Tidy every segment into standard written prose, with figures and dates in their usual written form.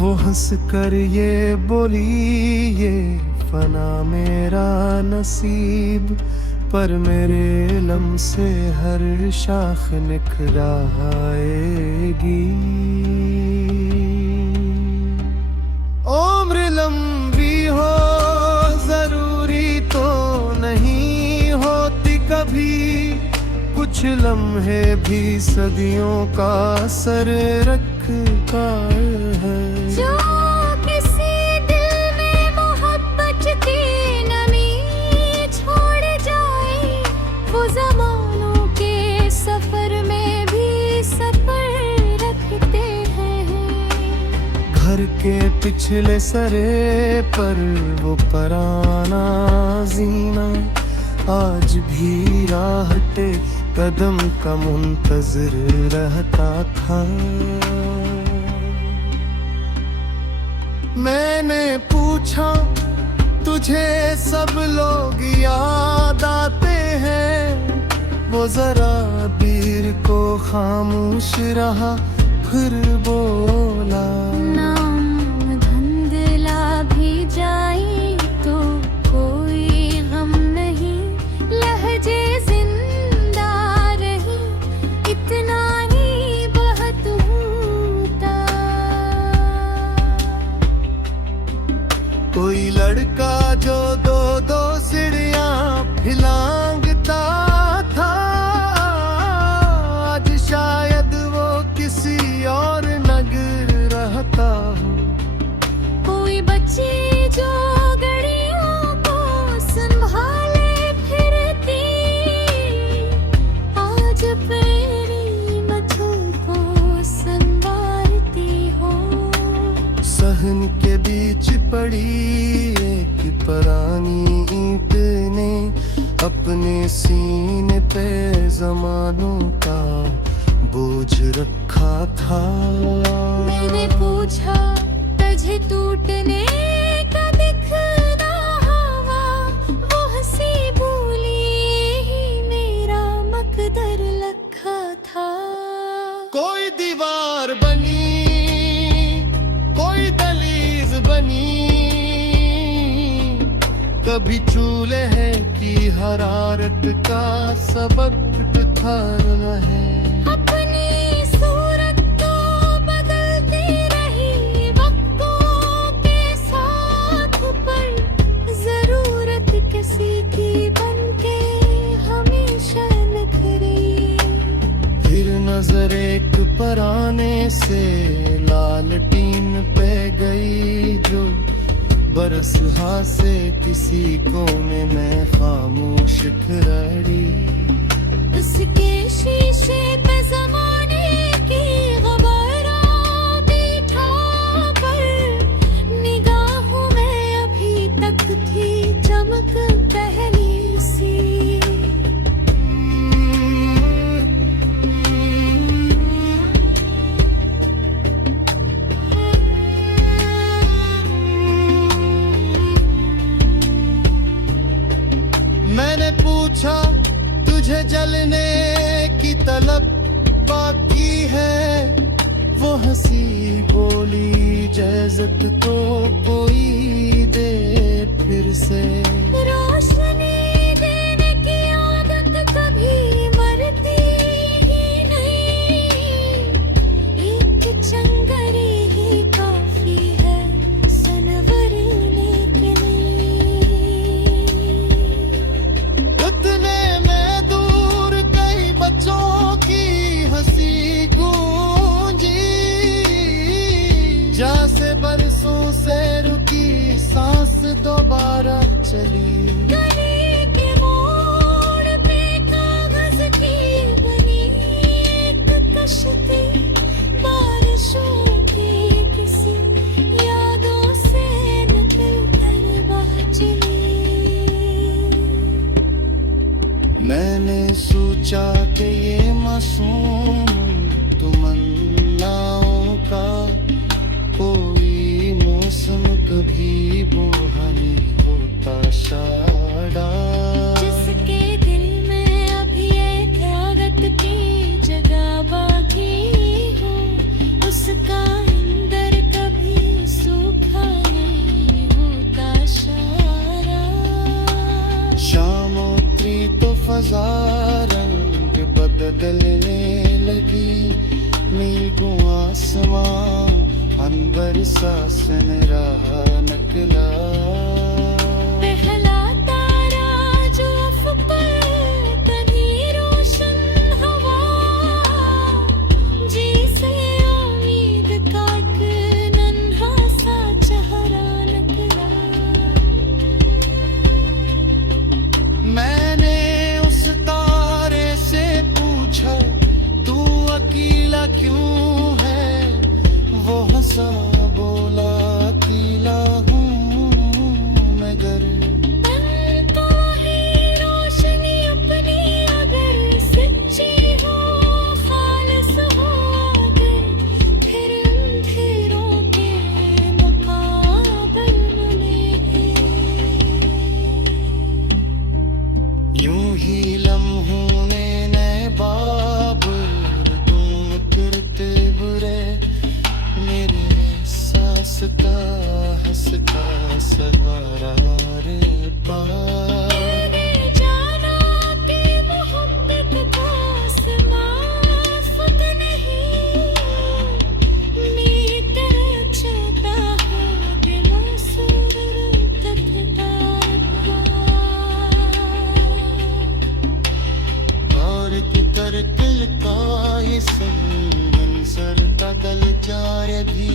वो हंस कर ये बोली, ये फना मेरा नसीब, पर मेरे लम से हर शाख निखराएगी। उम्र लंबी हो जरूरी तो नहीं होती कभी, कुछ लम्हे भी सदियों का असर रखता है। जो किसी दिल में मोहब्बत की नमी छोड़ जाए, वो ज़मानों के सफर में भी सफर रखते हैं। घर के पिछले सरे पर वो पराना जीना आज भी राहते कदम का मुंतज़िर रहता था। मैंने पूछा तुझे सब लोग याद आते हैं, वो जरा देर को खामोश रहा, फिर बोला नाम धुंधला भी जाए तो कोई गम नहीं, लहजे जिंदा रही इतना ही बहुत होता। कोई लड़का जो दो दो सीढ़ियां फिलांगता था, आज शायद वो किसी और नगर रहता हो। कोई बच्ची जो गड़ियों को संभाले फिरती, आज मेरी मथों को संवारती हो। सहन के बीच पड़ी एक पुरानी ईंट ने अपने सीने पे जमानों का बोझ रखा था। मैंने पूछा तुझे टूटने का दिख रहा हुआ, वो हंसी बोली ही मेरा मकदर लखा था। कोई दीवार बनी, कोई दहलीज बनी, कभी चूल्हे की हरारत का सबक था है। अपनी सूरत तो बदलती रही वक्तों के साथ, पर जरूरत किसी की बनके हमेशा निखरी। फिर नजर एक पराने से लालटीन पे गई, जो बरस हाथ से किसी कोने में खामोश खड़ी। उसके शीशे पे ज़माने की ग़बारां बिठा, पर निगाहों में अभी तक थी चमक पहली सी। मैंने पूछा तुझे जलने की तलब बाकी है, वो हंसी बोली इजाज़त तो कोई दे फिर से। रोशनी देने की आदत कभी मरती ही नहीं, एक चंगरी ही काफी है सनवरने के लिए। उतने में दूर कई बच्चों की हंसी गूंजी, जैसे बरसों से रुकी सांस दोबारा चली। गली के मोड़ पे कागज की बनी एक कश्ती, बारिशों की किसी यादों से निकल कर बह चली। मैंने सोचा कि ये मासूम तमन्नाओं का कोई मौसम कभी बोहा नहीं होता शायद। जिसके दिल में अभी एक ख्यागत की जगह बाकी हो, उसका अंदर कभी आसमां अंबर सा सुनहरा निकला। पहला तारा जो अफ़क़ पर तनी रोशन हवा, जिसे उम्मीद का एक नन्हा सा चेहरा निकला। मैंने उस तारे से पूछा तू अकेला क्यों है, वो हंसा बोला अकेला हूँ मगर तो ही रोशनी अपनी अगर सच्ची हो, खालिस हो अगर, फिर अंधेरों के मुकाबले में यूं ही लम्हों ने नए बाबर तुम उतरते बुरे मेरे सासता हंसता सहारा रे पार। मैंने जाना कि मोहब्बत का आसमां फत नहीं, मीत रचता है दिलों सूरत तार और कितर दिल का ये संगन सरता गल जारे भी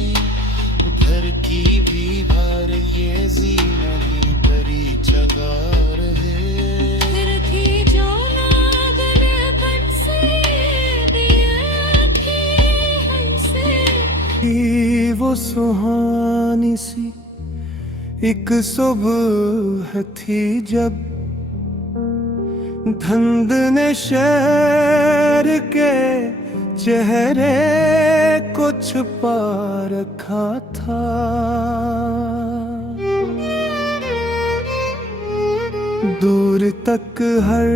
घर की भी भार ये जीने भरी चगार है। फिर थी जो नागलपन से दिया थी हमसे। वो सुहानी सी एक सुबह थी जब धुंध ने शहर के चेहरे को छुपा रखा था। दूर तक हर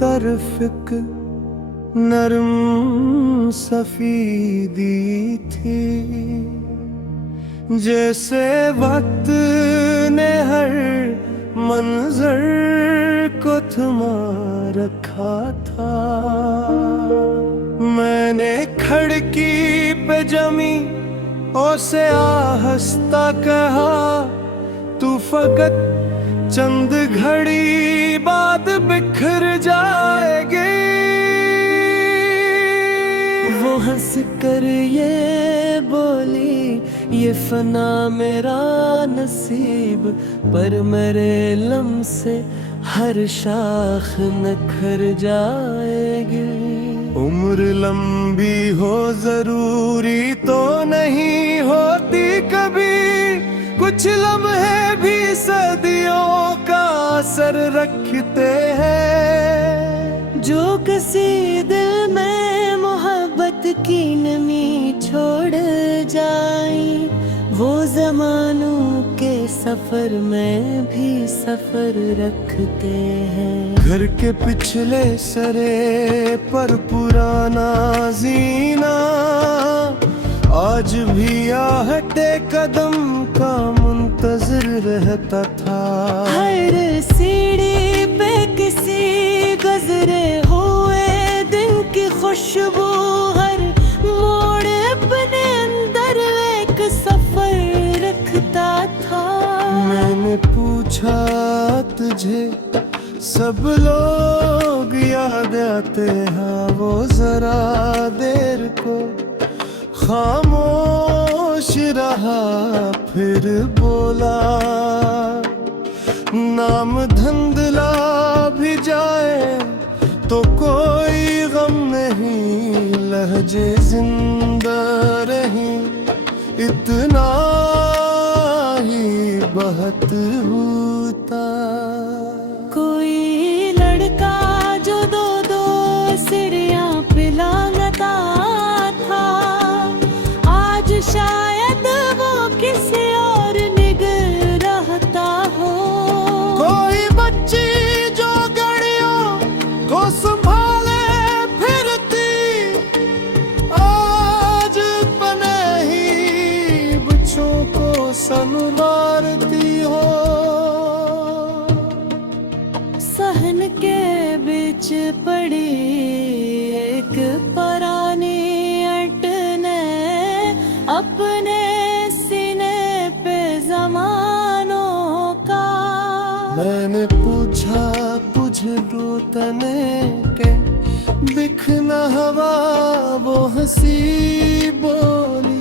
तरफ एक नरम सफीदी थी, जैसे वक्त ने हर मंजर को थमा रखा था। मैंने खिड़की पे जमी ओसे आहस्ता कहा तू फकत चंद घड़ी बाद बिखर जाएगी। वो हंस कर ये बोली ये फना मेरा नसीब, पर मेरे लम से हर शाख नखर जाएगी। उम्र लंबी हो जरूरी तो नहीं होती कभी, कुछ लम्हे भी सदियों का असर रखते हैं। जो किसी दिल में मोहब्बत की नमी छोड़ जाए, वो जमानों के सफर में भी सफर रखते हैं। घर के पिछले सरे पर पुराना जीना आज भी आहटे कदम का मुंतजर रहता था। हर सीढ़ी पे किसी गुजरे हुए दिन की खुशबू, हर मोड़ अपने अंदर एक सफर रखता था। मैंने पूछा तुझे सब लोग याद आते हैं, वो जरा देर को खामोश रहा फिर बोला नाम धुंधला भी जाए तो कोई गम नहीं, लहजे जिंदा रही इतना ही बहुत होता। कोई लड़का जो दो दो सीढ़ियां पे लांघता था, आज शायद वो किसी और निगह रहता हो। कोई बच्ची जो गाड़ियों को संभाले फिरती, आज बने ही बच्चों को संवारती हो। सीख न हवा वो हंसी बोली,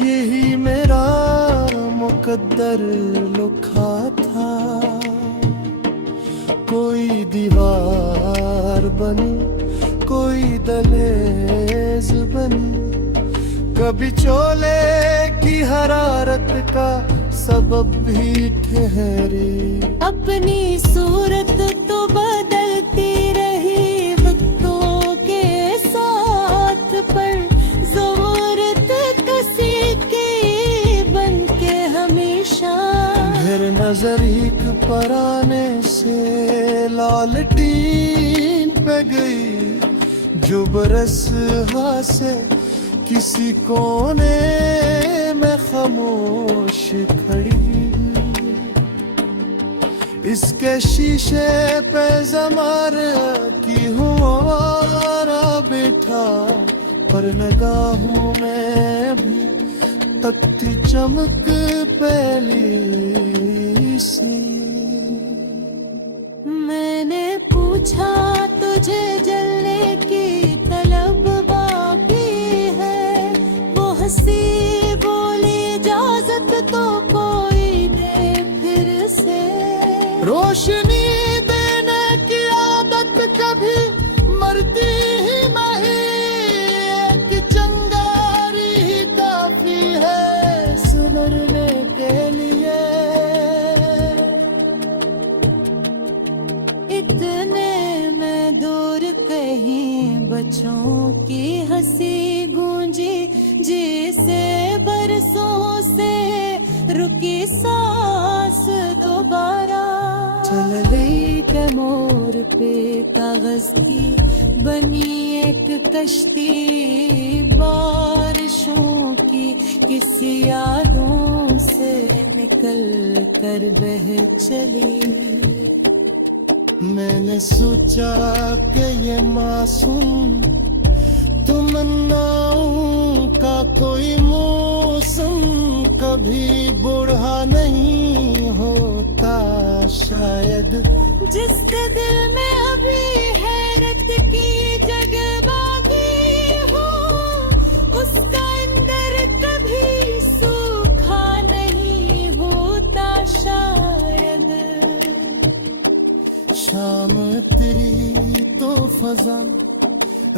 यही मेरा मुकद्दर लिखा था। कोई दीवार बनी, कोई दहलीज बनी, कभी चोले की हरारत का सबब भी ठहरी। अपनी सूरत तो बदलती रही वक्तों के साथ, पर ज़रूरत किसी की बन के हमेशा। फिर नजर एक पराने से लालटीन पे गई, जो बरस से किसी कोने में खामोश खड़ी। इसके शीशे पे ज़मार की हुआ बैठा, पर निगाहों में भी तकती चमक पहली सी। मैंने पूछा तुझे जलने की तलब बाकी है, वो हंसी बोली इजाजत तो कोई दे फिर से। रोशनी देने की आदत कभी मरती ही नहीं, एक चिंगारी ही काफी है सुनने के लिए। इतने में दूर कहीं बच्चों की हंसी गूंजी, जिसे बरसों से रुकी सांस दोबारा। चल रही के मोर पे कागज की बनी एक कश्ती, बारिशों की किसी यादों से निकल कर बह चली। मैंने सोचा कि ये मासूम तमन्नाओं का कोई मौसम कभी बूढ़ा नहीं होता शायद। जिसके दिल में अभी हैरत की जगह बाकी हो, उसका अंदर कभी सूखा नहीं होता शायद। शाम तेरी तो फजा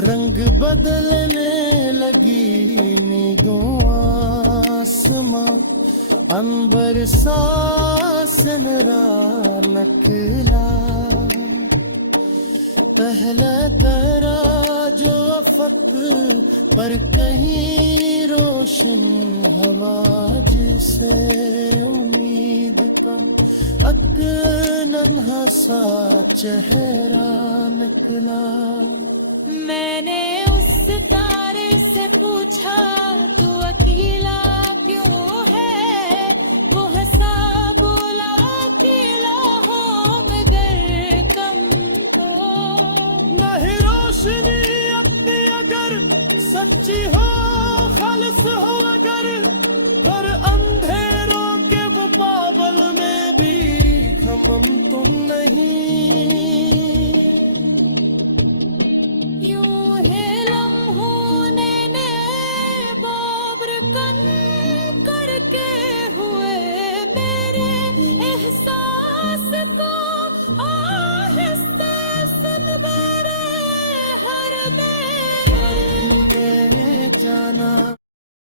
रंग बदलने लगी, नींदों आसमां अंबर सांस नरा नकला। पहला दरा जो अफक पर कहीं रोशन हवा, जिसे उम्मीद का नन्हा सा चेहरा निकला। मैंने उस सितारे से पूछा तू अकेला क्यों है, वो हंसा बोला अकेला हो मगर कम हो। नहीं रोशनी अपनी अगर सच्ची हो, खालिस हो अगर, पर अंधेरों के वो बाबल में भी हम तुम नहीं।